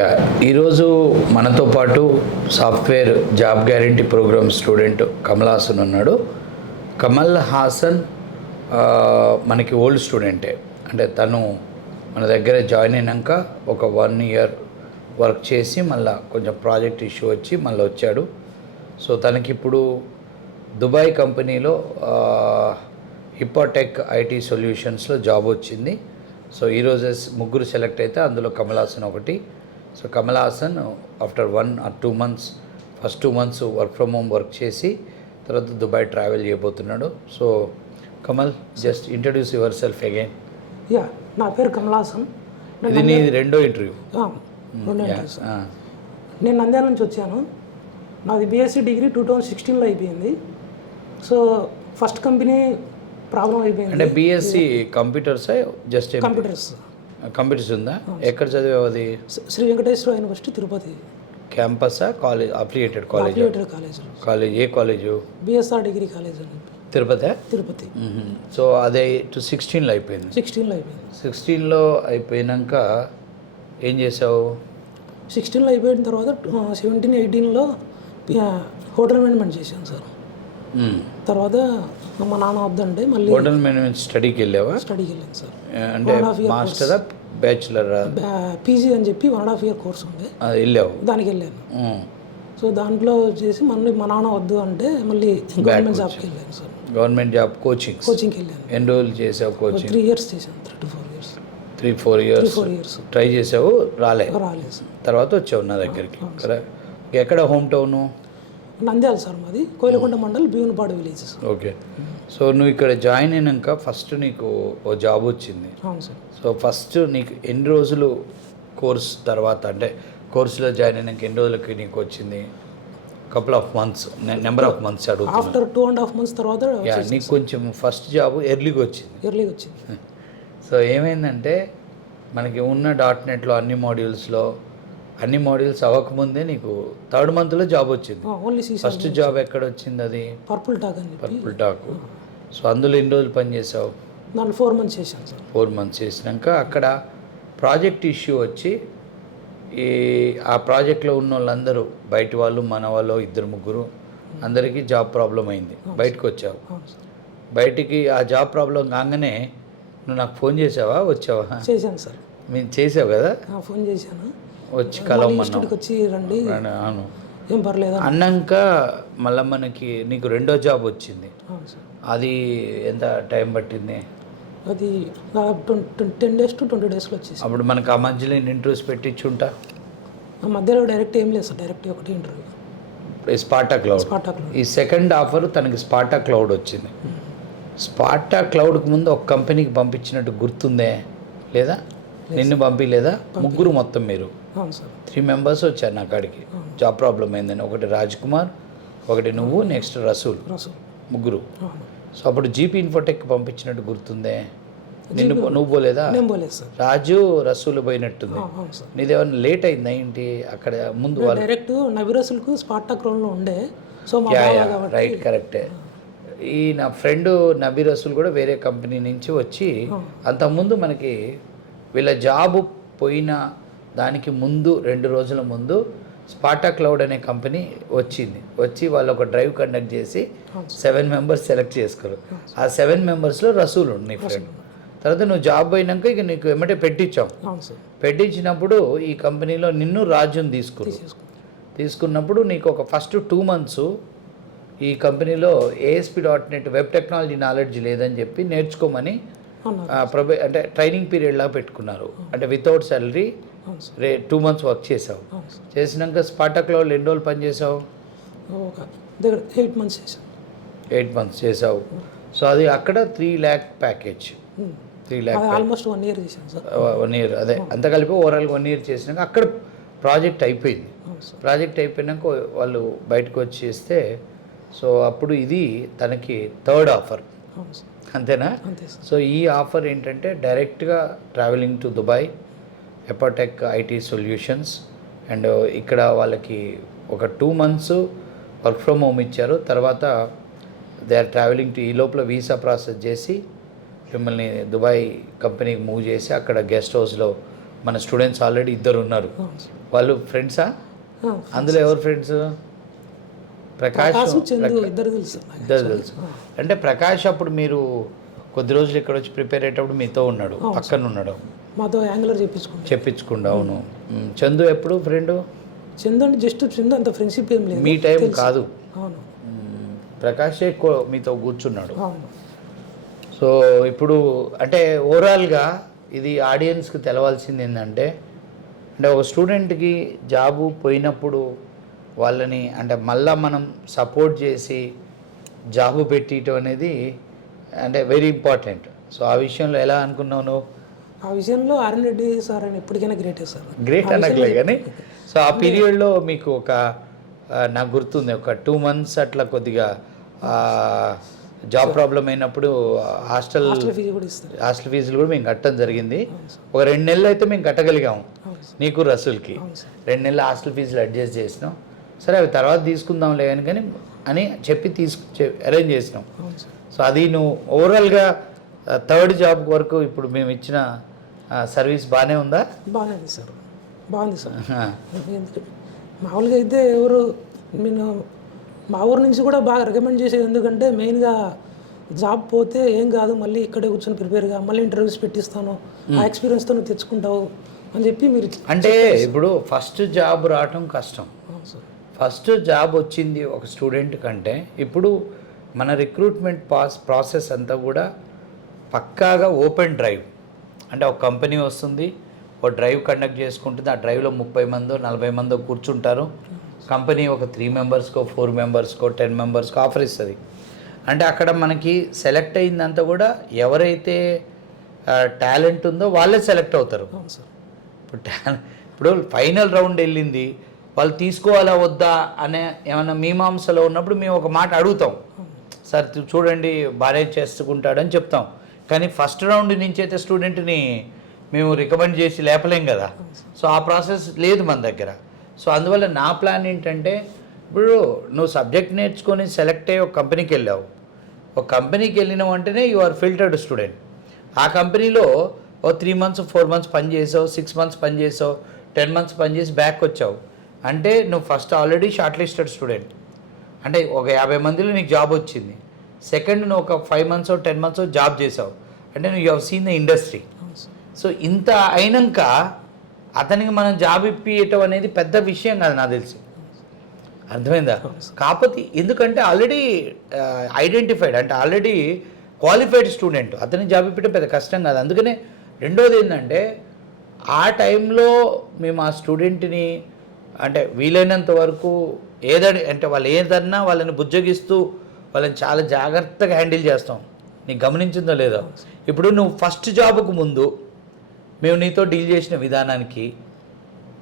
Yeah ఈరోజు మనతో పాటు software job guarantee program student Kamal Haasan ఉన్నాడు. కమల్ హాసన్ మనకి ఓల్డ్ స్టూడెంటే, అంటే తను మన దగ్గర జాయిన్ అయినాక ఒక 1 year వర్క్ చేసి మళ్ళీ కొంచెం ప్రాజెక్ట్ ఇష్యూ వచ్చి మళ్ళీ వచ్చాడు. సో తనకి ఇప్పుడు దుబాయ్ కంపెనీలో హిప్పోటెక్ ఐటీ సొల్యూషన్స్లో జాబ్ వచ్చింది. సో ఈరోజు ముగ్గురు సెలెక్ట్ అయితే అందులో కమల్ హాసన్ ఒకటి. So Kamal Haasan after 1 or 2 months first 2 months work from home work చేసి తర్వాత దుబాయ్ ట్రావెల్ చేయబోతున్నాడు. So Kamal, just introduce your self again. Yeah, నా పేరు కమల్ హాసన్. ఇది నీ రెండో ఇంటర్వ్యూ. నేను నంద్యాల నుంచి వచ్చాను. నాది బీఎస్సీ డిగ్రీ 2016లో అయిపోయింది. సో ఫస్ట్ కంపెనీ ప్రాబ్లం అయిపోయింది. అంటే బీఎస్సీ కంప్యూటర్స్, జస్ట్ కంప్యూటర్స్ ఉందా? ఎక్కడ చదివావు అది? శ్రీ వెంకటేశ్వర యూనివర్సిటీ తిరుపతి క్యాంపసా, కాలేజ్, అఫిలియేటెడ్ కాలేజ్? ఏ కాలేజు? బిఎస్ఆర్ డిగ్రీ కాలేజ్ అని తిరుపతి. సో అదే 16లో అయిపోయింది. 16లో అయిపోయినాక ఏం చేసావు? 16లో అయిపోయిన తర్వాత 17, 18లో హోటల్ మేనేజ్మెంట్ చేశాను సార్. తర్వాత మా నాన్న వద్దంటే మళ్ళీ హోటల్ మేనేజ్మెంట్ స్టడీకి వెళ్ళావా? స్టడీకి వెళ్ళాను సార్. అంటే మాస్టరా, బ్యాచులరా? పీజీ అని చెప్పి 1.5 year కోర్స్ ఉంది, వెళ్ళావు? దానికి వెళ్ళాను. సో దాంట్లో చేసి మళ్ళీ మా నాన్న వద్దు అంటే మళ్ళీ గవర్నమెంట్ జాబ్కి వెళ్ళాను సార్. గవర్నమెంట్ జాబ్ కోచింగ్కి వెళ్ళాను. ఎన్ని రోజులు చేసావు కోచింగ్? 3 years చేశాను. 3-4 years ట్రై చేసావు, రాలేదు సార్. తర్వాత వచ్చావు నా దగ్గరికి. ఎక్కడ హోమ్ టౌను? నంద్యాల సార్ మాది, Koilkonda mandal, Bheemunipadu village. Okay. So నువ్వు ఇక్కడ జాయిన్ అయినాక ఫస్ట్ నీకు ఓ జాబ్ వచ్చింది. అవును సార్. సో ఫస్ట్ నీకు ఎన్ని రోజులు కోర్స్ తర్వాత, అంటే కోర్సులో జాయిన్ అయినాక ఎన్ని రోజులకి నీకు వచ్చింది? Couple of months, number of months అడుగుతా. ఆఫ్టర్ 2.5 months తర్వాత నీకు కొంచెం ఫస్ట్ జాబ్ ఎర్లీగా వచ్చింది. సో ఏమైందంటే మనకి ఉన్న .NETలో అన్ని మాడ్యూల్స్ అవ్వకముందే నీకు 3rd monthలో జాబ్ వచ్చింది. ఫస్ట్ జాబ్ ఎక్కడ వచ్చింది? అది పర్పుల్ టాక్. సో అందులో ఎన్ని రోజులు పని చేసావు? 4 months చేశాను సార్. 4 months చేసినాక అక్కడ ప్రాజెక్ట్ ఇష్యూ వచ్చి ఆ ప్రాజెక్ట్లో ఉన్న వాళ్ళందరూ, బయట వాళ్ళు, మన వాళ్ళు 2-3 అందరికీ జాబ్ ప్రాబ్లం అయింది. బయటకు వచ్చావు. బయటికి ఆ జాబ్ ప్రాబ్లం కాగానే నువ్వు నాకు ఫోన్ చేసావా, వచ్చావా? చేశాను సార్. మేము చేసావు కదా, ఫోన్ చేశాను. వచ్చి కలవమన్నావు. వచ్చి రండి. అవును, ఏం పర్లేదు అన్నాక మళ్ళీ నీకు రెండో జాబ్ వచ్చింది. అది ఎంత టైం పట్టింది? అది 10 days to 20 daysలో వచ్చేసి. అప్పుడు మనకు ఆ మధ్యలో ఇంటర్వ్యూస్ పెట్టించుంటా? ఆ మధ్యలో డైరెక్ట్ ఏం లేదు సార్, డైరెక్ట్ ఒకటి ఇంటర్వ్యూ. Sparta cloud. ఈ సెకండ్ ఆఫర్ తనకి స్పార్టా క్లౌడ్ వచ్చింది. స్పార్టా క్లౌడ్కి ముందు ఒక కంపెనీకి పంపించినట్టు గుర్తుందే లేదా? నిన్ను పంపించలేదా? ముగ్గురు మొత్తం మీరు 3 members వచ్చారు నా కాడికి. జాబ్ ప్రాబ్లం అయిందని. ఒకటి రాజ్ కుమార్, ఒకటి నువ్వు, నెక్స్ట్ రసూల్, ముగ్గురు. సో అప్పుడు జీపీ ఇన్ఫోటెక్ పంపించినట్టు గుర్తుందే? నువ్వు పోలేదా? రాజు, రసూల్ పోయినట్టుంది. నీదేమన్నా లేట్ అయిందా ఏంటి? అక్కడ ముందు డైరెక్ట్ నబీ రసూల్కు స్పార్టా క్రౌడ్లో ఉండే. సో రైట్, కరెక్టే. ఈ నా ఫ్రెండ్ నబీ రసూల్ కూడా వేరే కంపెనీ నుంచి వచ్చి, అంతకుముందు మనకి వీళ్ళ జాబ్ పోయిన దానికి ముందు 2 రోజుల ముందు స్పార్టా క్లౌడ్ అనే కంపెనీ వచ్చి వాళ్ళు ఒక డ్రైవ్ కండక్ట్ చేసి 7 members సెలెక్ట్ చేసుకోరు. ఆ 7 membersలో రసూల్ నీ ఫ్రెండ్. తర్వాత నువ్వు జాబ్ పోయినాక ఇక నీకు ఏమంటే పెట్టించినప్పుడు ఈ కంపెనీలో నిన్ను రాజుని తీసుకున్నప్పుడు నీకు ఒక ఫస్ట్ 2 months ఈ కంపెనీలో ASP.NET వెబ్ టెక్నాలజీ నాలెడ్జ్ లేదని చెప్పి నేర్చుకోమని అంటే ట్రైనింగ్ పీరియడ్లా పెట్టుకున్నారు. అంటే వితౌట్ సాలరీ 2 months వర్క్ చేసావు. చేసినాక స్పార్టా క్లౌడ్లో ఎన్ని రోజులు పని చేసావు? 8 months చేసావు. సో అది అక్కడ 3 lakh package. 3 lakh almost 1 year చేశాను సార్. 1 year, అదే అంత కలిపి ఓవరాల్గా 1 year చేసినాక అక్కడ ప్రాజెక్ట్ అయిపోయింది. ప్రాజెక్ట్ అయిపోయినాక వాళ్ళు బయటకు వచ్చి చేస్తే, సో అప్పుడు ఇది తనకి 3rd ఆఫర్. అంతేనా? సో ఈ ఆఫర్ ఏంటంటే డైరెక్ట్గా travelling to Dubai, Hippotech IT solutions. And ఇక్కడ వాళ్ళకి ఒక 2 months వర్క్ ఫ్రమ్ హోమ్ ఇచ్చారు. తర్వాత దే ఆర్ ట్రావెలింగ్ టు, ఈ లోపల వీసా ప్రాసెస్ చేసి మిమ్మల్ని దుబాయ్ కంపెనీకి మూవ్ చేసి అక్కడ గెస్ట్ హౌస్లో మన స్టూడెంట్స్ ఆల్రెడీ ఇద్దరు ఉన్నారు. అవును సార్. వాళ్ళు ఫ్రెండ్సా? అందులో ఎవరు ఫ్రెండ్స్? ప్రకాష్, చందు ఇద్దరు తెలుసు నాకు. ఇద్దరు తెలుసు. అంటే ప్రకాష్ అప్పుడు మీరు కొద్ది రోజులు ఇక్కడ వచ్చి ప్రిపేర్ అయ్యేటప్పుడు మీతో ఉన్నాడు, పక్కన ఉన్నాడు, మాతో యాంగులర్ చెప్పించుకుండా. అవును. చందు ఎప్పుడు ఫ్రెండ్? చందు అంటే జస్ట్ చందు అంత ఫ్రెండ్షిప్ ఏం లేదు. మీ టైం కాదు. అవును. ప్రకాష్ ఎక్కువ మీతో కూర్చున్నాడు. అవును. సో ఇప్పుడు అంటే ఓవరాల్గా ఇది ఆడియన్స్కి తెలవాల్సింది ఏంటంటే, అంటే ఒక స్టూడెంట్కి జాబు పోయినప్పుడు వాళ్ళని అంటే మళ్ళా మనం సపోర్ట్ చేసి జాబు పెట్టడం అనేది అంటే వెరీ ఇంపార్టెంట్. సో ఆ విషయంలో ఎలా అనుకున్నావు నువ్వు? ఆ విషయంలో ఆర్ఎన్ రెడ్డి సార్ అని ఎప్పటికైనా గ్రేటే సార్. గ్రేట్ అనట్లే కానీ, సో ఆ పీరియడ్లో మీకు ఒక నాకు గుర్తుంది ఒక 2 months అట్లా కొద్దిగా జాబ్ ప్రాబ్లం అయినప్పుడు హాస్టల్ ఫీజు కూడా ఇస్తారు. హాస్టల్ ఫీజులు కూడా మేము కట్టడం జరిగింది. ఒక 2 నెలలు అయితే మేము కట్టగలిగాము, నీకు రసూల్కి 2 నెలలు హాస్టల్ ఫీజులు అడ్జస్ట్ చేసినాం. సరే అవి తర్వాత తీసుకుందాంలే కానీ అని చెప్పి అరేంజ్ చేసినాం. సో అది నువ్వు ఓవరాల్గా 3rd జాబ్ వరకు ఇప్పుడు మేము ఇచ్చిన సర్వీస్ బాగానే ఉందా? బాగుంది సార్, బాగుంది సార్. మామూలుగా అయితే ఎవరు నేను మా ఊరు నుంచి కూడా బాగా రికమెండ్ చేసేది, ఎందుకంటే మెయిన్గా జాబ్ పోతే ఏం కాదు, మళ్ళీ ఇక్కడే కూర్చొని ప్రిపేర్గా మళ్ళీ ఇంటర్వ్యూస్ పెట్టిస్తాను, ఆ ఎక్స్పీరియన్స్తో నువ్వు తెచ్చుకుంటావు అని చెప్పి మీరు అంటే ఇప్పుడు ఫస్ట్ జాబ్ రావటం కష్టం. ఫస్ట్ జాబ్ వచ్చింది ఒక స్టూడెంట్ కంటే ఇప్పుడు మన రిక్రూట్మెంట్ ప్రాసెస్ అంతా కూడా పక్కాగా ఓపెన్ డ్రైవ్. అంటే ఒక కంపెనీ వస్తుంది, ఒక డ్రైవ్ కండక్ట్ చేసుకుంటుంది, ఆ డ్రైవ్లో 30 మందో 40 మందో కూర్చుంటారు. కంపెనీ ఒక 3 మెంబర్స్కో 4 మెంబర్స్కో 10 మెంబర్స్కో ఆఫర్ ఇస్తుంది. అంటే అక్కడ మనకి సెలెక్ట్ అయిందంతా కూడా ఎవరైతే టాలెంట్ ఉందో వాళ్ళే సెలెక్ట్ అవుతారు. ఇప్పుడు ఫైనల్ రౌండ్ వెళ్ళింది, వాళ్ళు తీసుకోవాలా వద్దా అనే ఏమైనా మీమాంసలో ఉన్నప్పుడు మేము ఒక మాట అడుగుతాం, సార్ చూడండి బాగానే చేసుకుంటాడని చెప్తాం. కానీ ఫస్ట్ రౌండ్ నుంచి అయితే స్టూడెంట్ని మేము రికమెండ్ చేసి లేపలేం కదా. సో ఆ ప్రాసెస్ లేదు మన దగ్గర. సో అందువల్ల నా ప్లాన్ ఏంటంటే, ఇప్పుడు నువ్వు సబ్జెక్ట్ నేర్చుకొని సెలెక్ట్ అయ్యి ఒక కంపెనీకి వెళ్ళావు, ఒక కంపెనీకి వెళ్ళిన వెంటనే యు ఆర్ ఫిల్టర్డ్ స్టూడెంట్. ఆ కంపెనీలో ఓ 3 months 4 months పని చేసావు, 6 months పని చేసావు, 10 months పని చేసి బ్యాక్ వచ్చావు అంటే నువ్వు first already short listed student. అంటే ఒక 50 మందిలో నీకు జాబ్ వచ్చింది. సెకండ్ నువ్వు ఒక 5 months 10 months జాబ్ చేసావు అంటే నువ్వు you have seen the industry. So ఇంత అయినాక అతనికి మనం జాబ్ ఇప్పియటం అనేది పెద్ద విషయం కాదు నాకు తెలిసి, అర్థమైందా? కాకపోతే ఎందుకంటే ఆల్రెడీ ఐడెంటిఫైడ్ అంటే ఆల్రెడీ క్వాలిఫైడ్ స్టూడెంట్, అతనికి జాబ్ ఇప్పటం పెద్ద కష్టం కాదు. అందుకనే రెండోది ఏంటంటే ఆ టైంలో మేము ఆ స్టూడెంట్ని అంటే వీలైనంత వరకు అంటే వాళ్ళు ఏదన్నా వాళ్ళని బుజ్జగిస్తూ వాళ్ళని చాలా జాగ్రత్తగా హ్యాండిల్ చేస్తాం. నీకు గమనించిందో లేదో, ఇప్పుడు నువ్వు ఫస్ట్ జాబ్కు ముందు మేము నీతో డీల్ చేసిన విధానానికి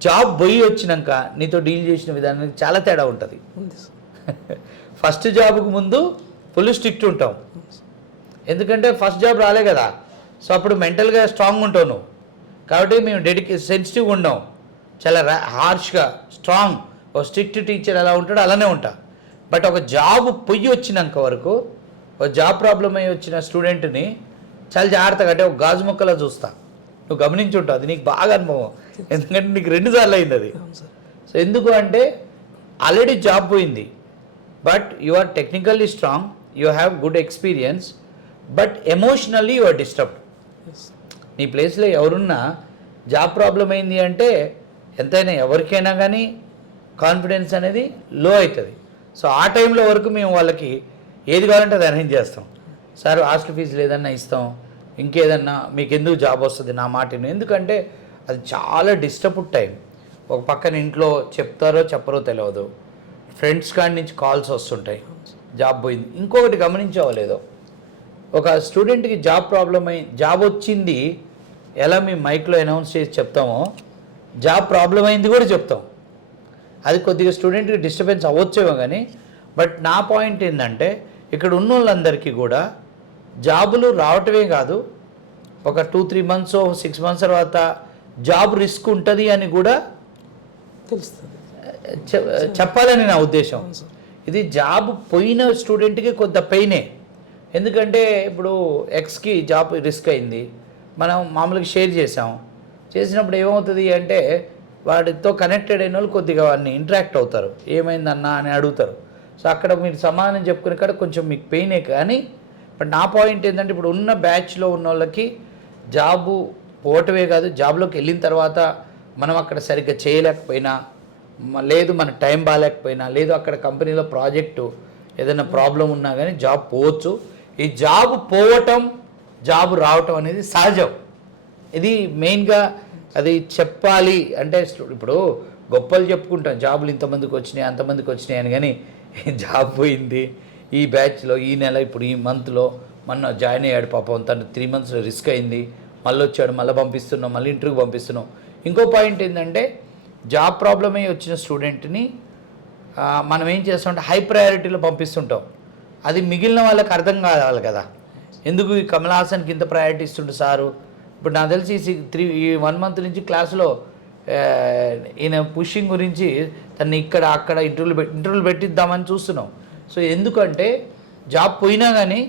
జాబ్ పోయి వచ్చినాక నీతో డీల్ చేసిన విధానానికి చాలా తేడా ఉంటుంది. ఫస్ట్ జాబ్కు ముందు ఫుల్ స్ట్రిక్ట్ ఉంటాం, ఎందుకంటే ఫస్ట్ జాబ్ రాలే కదా. సో అప్పుడు మెంటల్గా స్ట్రాంగ్ ఉంటావు నువ్వు, కాబట్టి మేము సెన్సిటివ్గా ఉన్నాం, చాలా హార్ష్గా స్ట్రాంగ్. ఒక స్ట్రిక్ట్ టీచర్ ఎలా ఉంటాడో అలానే ఉంటా. బట్ ఒక జాబ్ పొయ్యి వచ్చినాక వరకు ఒక జాబ్ ప్రాబ్లం అయ్యి వచ్చిన స్టూడెంట్ని చాలా జాగ్రత్తగా అంటే ఒక గాజు మొక్కలా చూస్తా. నువ్వు గమనించుంటావు, అది నీకు బాగా అనుభవం, ఎందుకంటే నీకు 2 సార్లు అయింది అది. సో ఎందుకు అంటే ఆల్రెడీ జాబ్ పోయింది, but you are technically strong, you have good experience, but emotionally you are disturbed. నీ ప్లేస్లో ఎవరున్నా జాబ్ ప్రాబ్లం అయింది అంటే ఎంతైనా ఎవరికైనా కానీ కాన్ఫిడెన్స్ అనేది లో అవుతుంది. సో ఆ టైంలో వరకు మేము వాళ్ళకి ఏది కావాలంటే అది అరేంజ్ చేస్తాం. సార్ హాస్టల్ ఫీజు లేదన్నా ఇస్తాం, ఇంకేదన్నా మీకు ఎందుకు జాబ్ వస్తుంది నా మాటను, ఎందుకంటే అది చాలా డిస్టర్బ్డ్ టైం. ఒక పక్కన ఇంట్లో చెప్తారో చెప్పరో తెలియదు, ఫ్రెండ్స్ కాడి నుంచి కాల్స్ వస్తుంటాయి, జాబ్ పోయింది. ఇంకొకటి గమనించవలేదో, ఒక స్టూడెంట్కి జాబ్ ప్రాబ్లం జాబ్ వచ్చింది ఎలా మేము మైక్లో అనౌన్స్ చేసి చెప్తామో, జాబ్ ప్రాబ్లం అయింది కూడా చెప్తాం. అది కొద్దిగా స్టూడెంట్కి డిస్టర్బెన్స్ అవ్వచ్చేమో కానీ, బట్ నా పాయింట్ ఏంటంటే ఇక్కడ ఉన్న వాళ్ళందరికీ కూడా జాబులు రావటమే కాదు, ఒక 2-3 months 6 months తర్వాత జాబ్ రిస్క్ ఉంటుంది అని కూడా తెలుస్తుంది, చెప్పాలని నా ఉద్దేశం. ఇది జాబ్ పోయిన స్టూడెంట్కి కొంత పెయినే, ఎందుకంటే ఇప్పుడు ఎక్స్కి జాబ్ రిస్క్ అయింది, మనం మామూలుగా షేర్ చేసాం, చేసినప్పుడు ఏమవుతుంది అంటే వాడితో కనెక్టెడ్ అయిన వాళ్ళు కొద్దిగా వాడిని ఇంటరాక్ట్ అవుతారు, ఏమైందన్నా అని అడుగుతారు. సో అక్కడ మీరు సమాధానం చెప్పుకునే కాడ కొంచెం మీకు పెయినే. కానీ బట్ నా పాయింట్ ఏంటంటే ఇప్పుడు ఉన్న బ్యాచ్లో ఉన్న వాళ్ళకి జాబు పోవటమే కాదు, జాబ్లోకి వెళ్ళిన తర్వాత మనం అక్కడ సరిగ్గా చేయలేకపోయినా, లేదు మన టైం బాగాలేకపోయినా, లేదు అక్కడ కంపెనీలో ప్రాజెక్టు ఏదైనా ప్రాబ్లం ఉన్నా కానీ జాబ్ పోవచ్చు. ఈ జాబ్ పోవటం, జాబ్ రావటం అనేది సహజం. ఇది మెయిన్గా అది చెప్పాలి. అంటే ఇప్పుడు గొప్పలు చెప్పుకుంటాం, జాబులు ఇంతమందికి వచ్చినాయి అంతమందికి వచ్చినాయి అని, కానీ జాబ్ పోయింది ఈ బ్యాచ్లో ఈ నెల, ఇప్పుడు ఈ మంత్లో మొన్న జాయిన్ అయ్యాడు పాపం, తను 3 monthsలో రిస్క్ అయింది, మళ్ళీ వచ్చాడు, మళ్ళీ పంపిస్తున్నాం, మళ్ళీ ఇంటర్వ్యూకి పంపిస్తున్నాం. ఇంకో పాయింట్ ఏంటంటే జాబ్ ప్రాబ్లమ్ అయ్యి వచ్చిన స్టూడెంట్ని మనం ఏం చేస్తామంటే హై ప్రయారిటీలో పంపిస్తుంటాం. అది మిగిలిన వాళ్ళకి అర్థం కావాలి కదా, ఎందుకు ఈ కమల్ హాసన్కి ఇంత ప్రయారిటీ ఇస్తుండే సారు. ఇప్పుడు నాకు తెలిసి ఈ 1 month నుంచి క్లాసులో ఈయన పుషింగ్ గురించి తను ఇక్కడ అక్కడ ఇంటర్వ్యూలు పెట్టిద్దామని చూస్తున్నాం. సో ఎందుకంటే జాబ్ పోయినా కానీ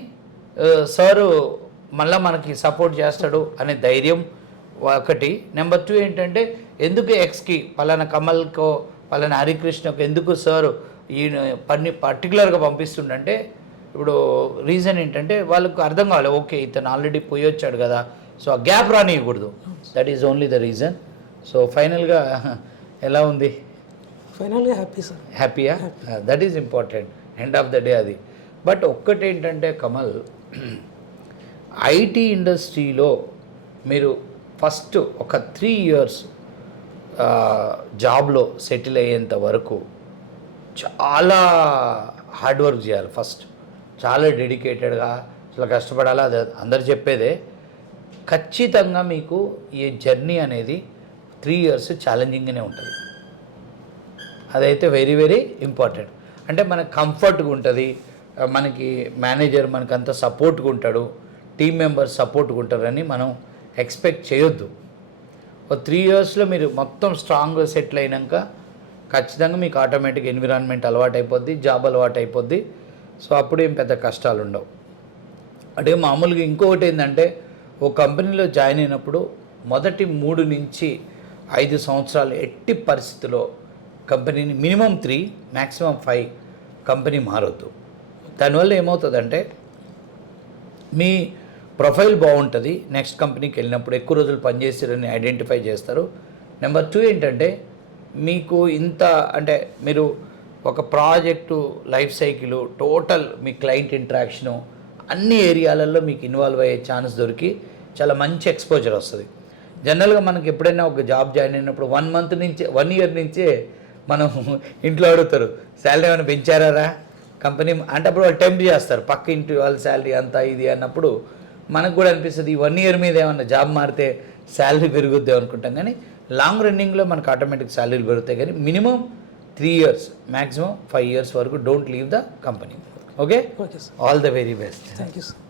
సారు మళ్ళీ మనకి సపోర్ట్ చేస్తాడు అనే ధైర్యం ఒకటి. నెంబర్ 2 ఏంటంటే ఎందుకు ఎక్స్కి పలానా కమల్కో పలానా హరికృష్ణకు ఎందుకు సారు ఈయన పర్టికులర్గా పంపిస్తుండంటే ఇప్పుడు రీజన్ ఏంటంటే వాళ్ళకు అర్థం కావాలి, ఓకే ఇతను ఆల్రెడీ పోయి వచ్చాడు కదా, సో ఆ గ్యాప్ రానియకూడదు. That is only the reason. So ఫైనల్గా ఎలా ఉంది? ఫైనల్గా హ్యాపీ సార్. హ్యాపీయా? That is important, end of the day అది. బట్ ఒక్కటేంటంటే కమల్, ఐటీ ఇండస్ట్రీలో మీరు ఫస్ట్ ఒక 3 years జాబ్లో సెటిల్ అయ్యేంత వరకు చాలా హార్డ్ వర్క్ చేయాలి. ఫస్ట్ చాలా డెడికేటెడ్గా అసలు కష్టపడాలి. అది అందరు చెప్పేదే. ఖచ్చితంగా మీకు ఈ జర్నీ అనేది 3 years ఛాలెంజింగ్గానే ఉంటుంది. అదైతే వెరీ వెరీ ఇంపార్టెంట్. అంటే మనకు కంఫర్ట్గా ఉంటుంది, మనకి మేనేజర్ మనకంత సపోర్ట్గా ఉంటాడు, టీం మెంబర్స్ సపోర్ట్గా ఉంటారని మనం ఎక్స్పెక్ట్ చేయొద్దు. ఒక 3 yearsలో మీరు మొత్తం స్ట్రాంగ్గా సెటిల్ అయినాక ఖచ్చితంగా మీకు ఆటోమేటిక్ ఎన్విరాన్మెంట్ అలవాటు అయిపోద్ది, జాబ్ అలవాటు అయిపోద్ది. సో అప్పుడు ఏం పెద్ద కష్టాలు ఉండవు. అంటే మామూలుగా ఇంకొకటి ఏంటంటే ఓ కంపెనీలో జాయిన్ అయినప్పుడు మొదటి 3 నుంచి 5 సంవత్సరాలు ఎట్టి పరిస్థితిలో కంపెనీని మినిమం 3 మ్యాక్సిమం 5 కంపెనీ మారొద్దు. దానివల్ల ఏమవుతుందంటే మీ ప్రొఫైల్ బాగుంటుంది, నెక్స్ట్ కంపెనీకి వెళ్ళినప్పుడు ఎక్కువ రోజులు పనిచేసారని ఐడెంటిఫై చేస్తారు. నెంబర్ 2 ఏంటంటే మీకు ఇంత అంటే మీరు ఒక ప్రాజెక్టు లైఫ్ సైకిల్ టోటల్ మీ క్లయింట్ ఇంటరాక్షను అన్ని ఏరియాలలో మీకు ఇన్వాల్వ్ అయ్యే ఛాన్స్ దొరికి చాలా మంచి ఎక్స్పోజర్ వస్తుంది. జనరల్గా మనకి ఎప్పుడైనా ఒక జాబ్ జాయిన్ అయినప్పుడు 1 year నుంచే మనం ఇంట్లో అడుగుతారు, శాలరీ ఏమైనా పెంచారా కంపెనీ అంటే, అప్పుడు వాళ్ళు టెంప్ట్ చేస్తారు పక్క ఇంటి వాళ్ళ శాలరీ అంతా ఇది అన్నప్పుడు మనకు కూడా అనిపిస్తుంది ఈ 1 year మీద ఏమన్నా జాబ్ మారితే శాలరీ పెరుగుద్ది అనుకుంటాం. కానీ లాంగ్ రన్నింగ్లో మనకు ఆటోమేటిక్ శాలరీలు పెరుగుతాయి. కానీ మినిమం 3 years మ్యాక్సిమం 5 years వరకు don't leave the company. Okay, okay sir. All the very best. Thank you sir.